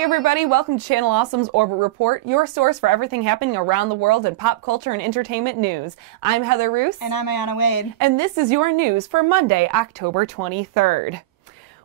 Hey everybody, welcome to Channel Awesome's Orbit Report, your source for everything happening around the world in pop culture and entertainment news. I'm Heather Roos. And I'm Ayana Wade. And this is your news for Monday, October 23rd.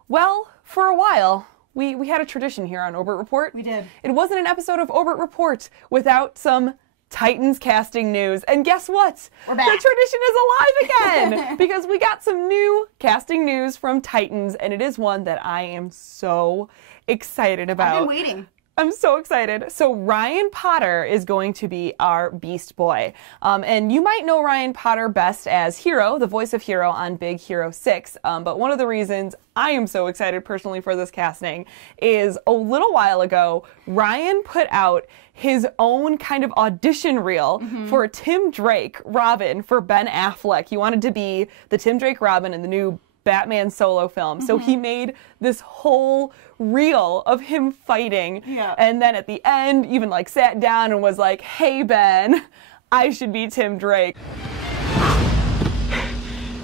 Well, for a while, we had a tradition here on Orbit Report. We did. It wasn't an episode of Orbit Report without some Titans casting news. And guess what? We're back. The tradition is alive again because we got some new casting news from Titans, and it is one that I am so excited about. I've been waiting. I'm so excited. So Ryan Potter is going to be our Beast Boy. And you might know Ryan Potter best as Hero, the voice of Hero on Big Hero 6. But one of the reasons I am so excited personally for this casting is a little while ago, Ryan put out his own kind of audition reel for Tim Drake Robin for Ben Affleck. He wanted to be the Tim Drake Robin in the new Batman solo film. So he made this whole reel of him fighting. Yeah. And then at the end, even like sat down and was like, hey, Ben, I should be Tim Drake.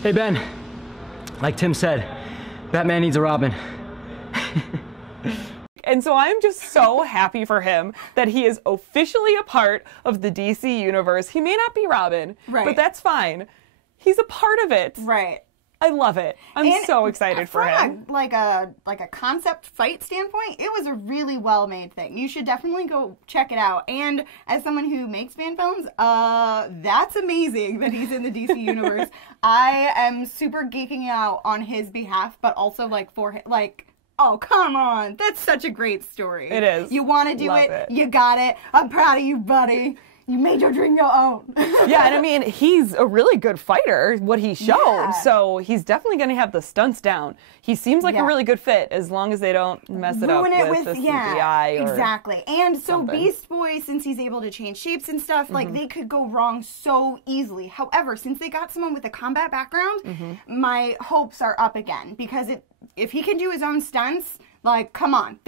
Hey, Ben. Like Tim said, Batman needs a Robin. And so I'm just so happy for him that he is officially a part of the DC universe. He may not be Robin, Right. but that's fine. He's a part of it. Right. I love it. I'm so excited for him. From a concept fight standpoint, it was a really well-made thing. You should definitely go check it out. And as someone who makes fan films, that's amazing that he's in the DC universe. I am super geeking out on his behalf, but also for him, oh, come on. That's such a great story. It is. You want to do Love it. You got it. I'm proud of you, buddy. You made your dream your own. Yeah, and I mean, he's a really good fighter, what he showed, Yeah. so he's definitely going to have the stunts down. He seems like a really good fit, as long as they don't mess it up with the CGI or exactly. And so something. Beast Boy, since he's able to change shapes and stuff, they could go wrong so easily. However, since they got someone with a combat background, my hopes are up again, because if he can do his own stunts, come on,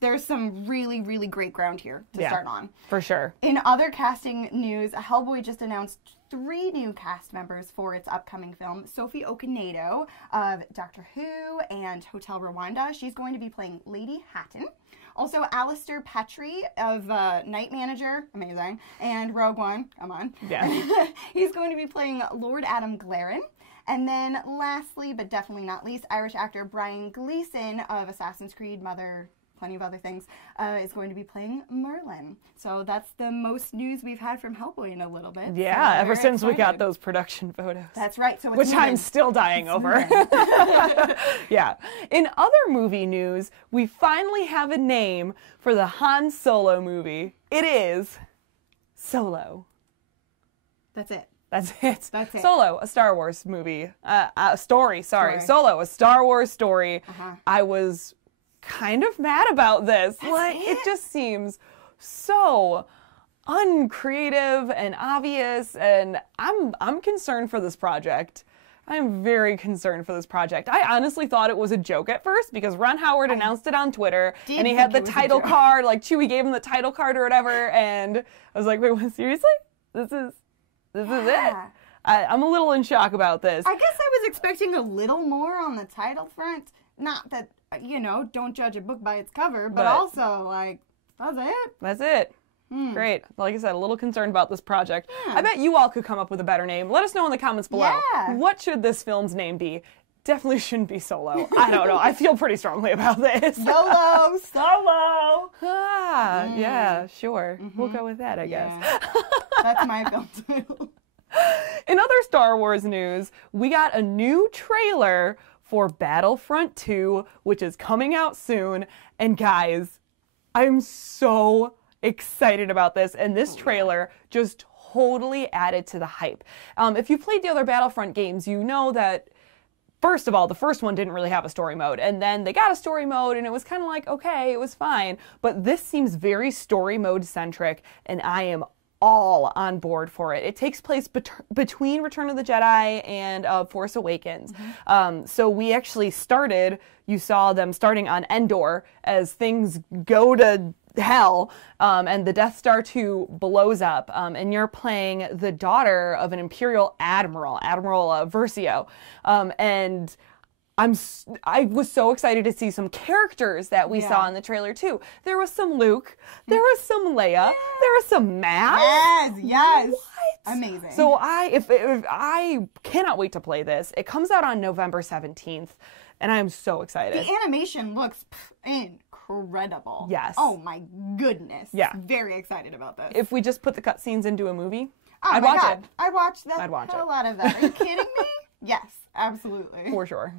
there's some really, really great ground here to start on. For sure. In other casting news, Hellboy just announced 3 new cast members for its upcoming film. Sophie Okonedo of Doctor Who and Hotel Rwanda. She's going to be playing Lady Hatton. Also, Alistair Petrie of Night Manager, amazing, and Rogue One, come on. Yeah. He's going to be playing Lord Adam Glaren. And then lastly, but definitely not least, Irish actor Brian Gleeson of Assassin's Creed, Mother, plenty of other things, is going to be playing Merlin. So that's the most news we've had from Hellboy in a little bit. Yeah, so ever since we got excited. those production photos. That's right. So it's Which I'm moving. still dying over. Yeah. In other movie news, we finally have a name for the Han Solo movie. It is Solo. That's it. That's it. That's it. Solo, a Star Wars movie. Story. Solo, a Star Wars story. I was kind of mad about this. It just seems so uncreative and obvious, and I'm concerned for this project. I'm very concerned for this project. I honestly thought it was a joke at first because Ron Howard announced it on Twitter, and he had the title card, Chewie gave him the title card or whatever, and I was like, wait, what, seriously? This is it. I'm a little in shock about this. I guess I was expecting a little more on the title front. Not that, don't judge a book by its cover, but also, that's it. That's it. Great. Like I said, a little concerned about this project. I bet you all could come up with a better name. Let us know in the comments below. Yeah. What should this film's name be? Definitely shouldn't be Solo. I don't know. I feel pretty strongly about this. Solo. Yeah, sure. We'll go with that, I guess. That's my film too. In other Star Wars news, we got a new trailer for Battlefront 2, which is coming out soon. And guys, I'm so excited about this. And this trailer just totally added to the hype. If you played the other Battlefront games, you know that, first of all, the first one didn't really have a story mode, and then they got a story mode, and it was kind of like, okay, it was fine. But this seems very story mode centric, and I am all on board for it. It takes place between Return of the Jedi and Force Awakens. So we actually you saw them starting on Endor as things go to hell, and the Death Star 2 blows up, and you're playing the daughter of an Imperial Admiral, Admiral Versio, and I was so excited to see some characters that we saw in the trailer too. There was some Luke, there was some Leia, there was some Maz. Yes. What? Amazing. So if I cannot wait to play this. It comes out on November 17th, and I am so excited. The animation looks incredible. Yes. Oh my goodness. Yeah. Very excited about this. If we just put the cutscenes into a movie, Oh I'd my watch God. it. I'd watch that. I'd watch a it. lot of that. Are you kidding me? Yes, absolutely. For sure.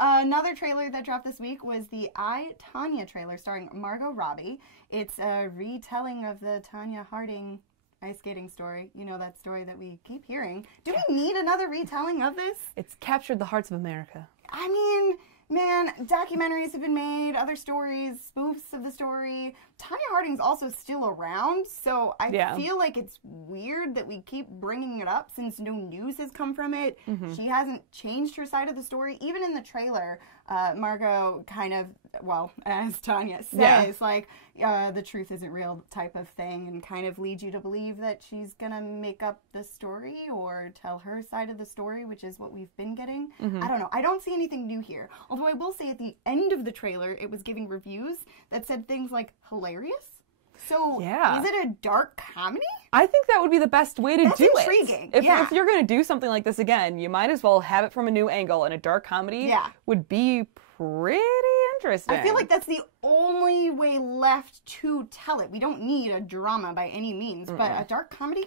Another trailer that dropped this week was the I, Tonya trailer starring Margot Robbie. It's a retelling of the Tonya Harding ice skating story. You know, that story that we keep hearing. Do we need another retelling of this? It's captured the hearts of America. I mean, man, documentaries have been made, other stories, spoofs of the story. Tonya Harding's also still around, so I feel like it's weird that we keep bringing it up since no news has come from it. Mm-hmm. She hasn't changed her side of the story. Even in the trailer, Margot kind of, well, as Tonya says, like, the truth isn't real type of thing, and kind of leads you to believe that she's gonna make up the story or tell her side of the story, which is what we've been getting. Mm-hmm. I don't know. I don't see anything new here. Although I will say at the end of the trailer, it was giving reviews that said things like hilarious. So is it a dark comedy? I think that would be the best way to do it. That's intriguing. If you're going to do something like this again, you might as well have it from a new angle, and a dark comedy would be pretty interesting. I feel like that's the only way left to tell it. We don't need a drama by any means, but a dark comedy,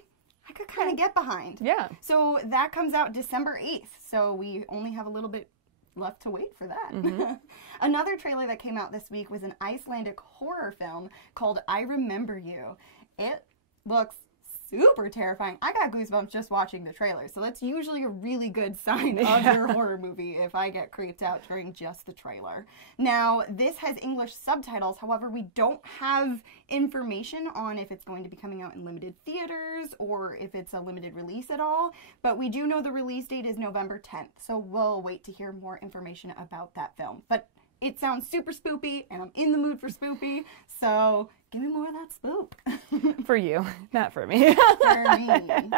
I could kind of get behind. Yeah. So that comes out December 8th, so we only have a little bit left to wait for that. Mm-hmm. Another trailer that came out this week was an Icelandic horror film called I Remember You. It looks super terrifying. I got goosebumps just watching the trailer, so that's usually a really good sign of your horror movie if I get creeped out during just the trailer. Now, this has English subtitles, however, we don't have information on if it's going to be coming out in limited theaters or if it's a limited release at all, but we do know the release date is November 10th, so we'll wait to hear more information about that film. But it sounds super spoopy, and I'm in the mood for spoopy, so give me more of that spook. For you, not for me. For me.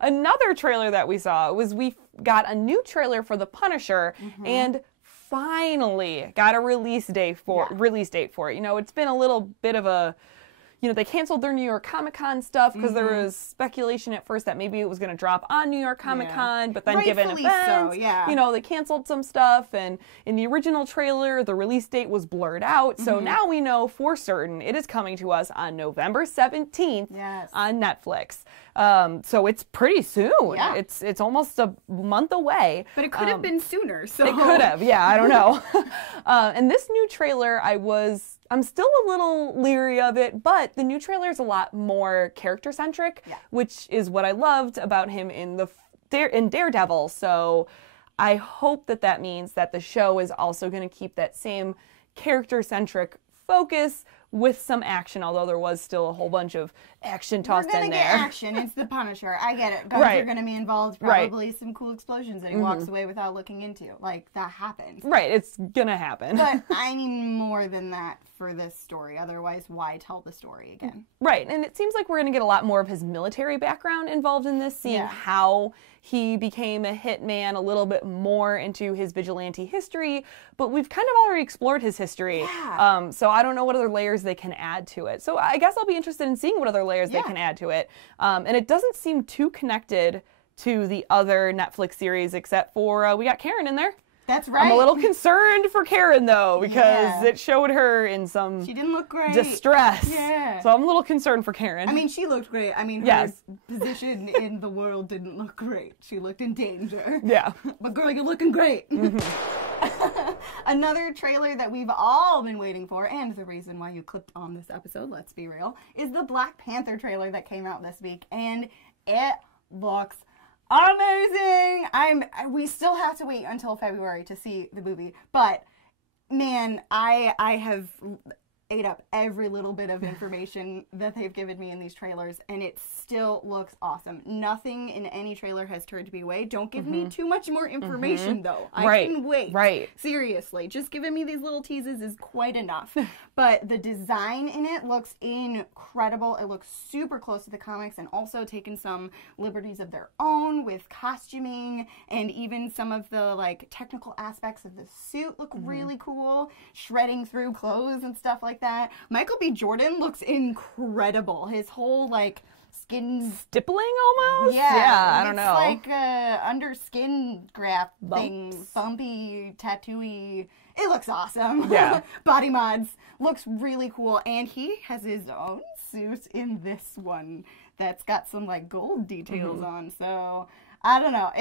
Another trailer that we saw was we got a new trailer for The Punisher, and finally got a release date for it. You know, it's been a little bit of a, you know, they canceled their New York Comic Con stuff because there was speculation at first that maybe it was going to drop on New York Comic Con, but then given events, you know, they canceled some stuff, and in the original trailer, the release date was blurred out, so now we know for certain it is coming to us on November 17th on Netflix. So it's pretty soon. Yeah. It's almost a month away. But it could have been sooner, so. It could have, I don't know. And this new trailer, I'm still a little leery of it, but the new trailer is a lot more character-centric, which is what I loved about him in Daredevil. So I hope that means that the show is also going to keep that same character-centric focus with some action, although there was still a whole bunch of action tossed in there. We're gonna get action. It's the Punisher. I get it. Guns are gonna be involved. Probably some cool explosions that he walks away without looking into. Like, that happens. Right. It's gonna happen. But I need more than that for this story. Otherwise, why tell the story again? Right. And it seems like we're gonna get a lot more of his military background involved in this, seeing how he became a hitman, a little bit more into his vigilante history. But we've kind of already explored his history. Yeah. So I don't know what other layers they can add to it. So I guess I'll be interested in seeing what other layers they can add to it. And it doesn't seem too connected to the other Netflix series, except for we got Karen in there. That's right. I'm a little concerned for Karen, though, because it showed her in some she didn't look great. distress. Yeah. So I'm a little concerned for Karen. I mean, she looked great. I mean, her position in the world didn't look great. She looked in danger. Yeah. But girl, you're looking great. Another trailer that we've all been waiting for, and the reason why you clicked on this episode, let's be real, is the Black Panther trailer that came out this week, and it looks amazing. We still have to wait until February to see the movie, but man, I have ate up every little bit of information that they've given me in these trailers, and it still looks awesome. Nothing in any trailer has turned me away. Don't give me too much more information, though. I can wait. Right. Seriously. Just giving me these little teases is quite enough. But the design in it looks incredible. It looks super close to the comics, and also taken some liberties of their own with costuming, and even some of the like technical aspects of the suit look really cool. Shredding through clothes and stuff like that. Michael B. Jordan looks incredible. His whole like skin Stippling almost? yeah, I don't know. It's like under skin graft thing, bumpy, tattooy. It looks awesome. Yeah. Body mods looks really cool, and he has his own suit in this one that's got some like gold details on. So I don't know.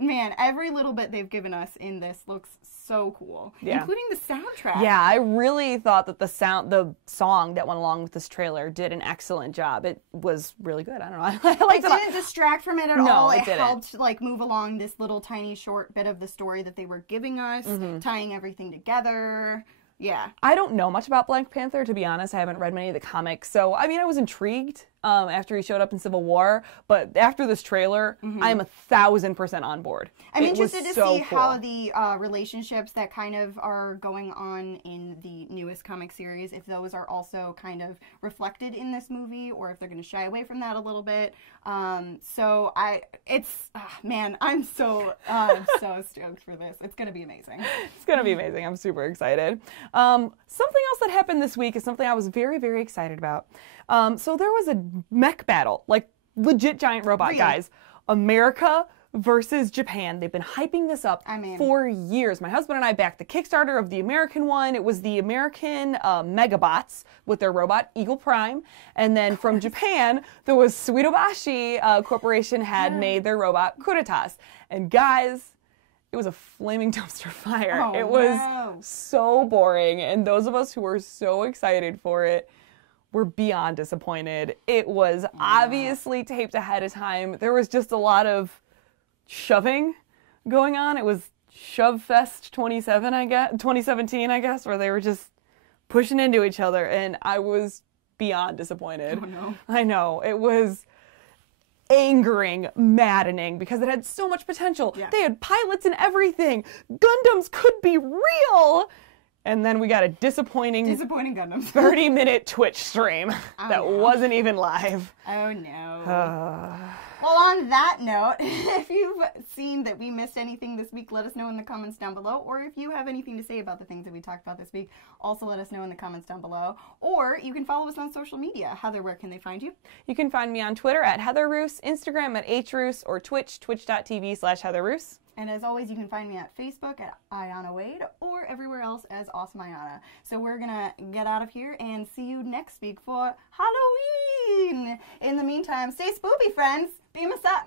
Man, every little bit they've given us in this looks so cool, including the soundtrack. Yeah, I really thought that the song that went along with this trailer did an excellent job. It was really good. I don't know. I liked It didn't distract from it at No, all. it It didn't. helped like move along this little tiny short bit of the story that they were giving us, tying everything together. Yeah. I don't know much about Black Panther, to be honest. I haven't read many of the comics. So, I mean, I was intrigued after he showed up in Civil War. But after this trailer, I'm 1,000% on board. I'm It was interested to so see cool. how the relationships that kind of are going on in the newest comic series, if those are also kind of reflected in this movie, or if they're going to shy away from that a little bit. Man, I'm so stoked for this. It's going to be amazing. It's going to be amazing. I'm super excited. Something else that happened this week is something I was very, very excited about. So there was a mech battle, like legit giant robot Real. guys. America versus Japan. They've been hyping this up for years. My husband and I backed the Kickstarter of the American one. It was the American Megabots with their robot Eagle Prime. And then from Japan, there was Suidobashi Corporation had made their robot Kuritas. And guys, it was a flaming dumpster fire. Oh, it was no. so boring. And those of us who were so excited for it were beyond disappointed. It was obviously taped ahead of time. There was just a lot of shoving going on. It was Shove Fest 2017, I guess, where they were just pushing into each other. And I was beyond disappointed. Oh, no. I know. It was angering, maddening, because it had so much potential. Yeah. They had pilots and everything. Gundams could be real. And then we got a disappointing Disappointing Gundams. 30-minute Twitch stream that wasn't even live. Oh, no. Well, on that note, if you've seen that we missed anything this week, let us know in the comments down below. Or if you have anything to say about the things that we talked about this week, also let us know in the comments down below. Or you can follow us on social media. Heather, where can they find you? You can find me on Twitter at Heather Roos, Instagram at HRoos, or Twitch, twitch.tv/Heather Roos. And as always, you can find me at Facebook at Ayana Wade, or everywhere else as Awesome Ayana. So we're going to get out of here and see you next week for Halloween. In the meantime, stay spoopy, friends. Beam us up.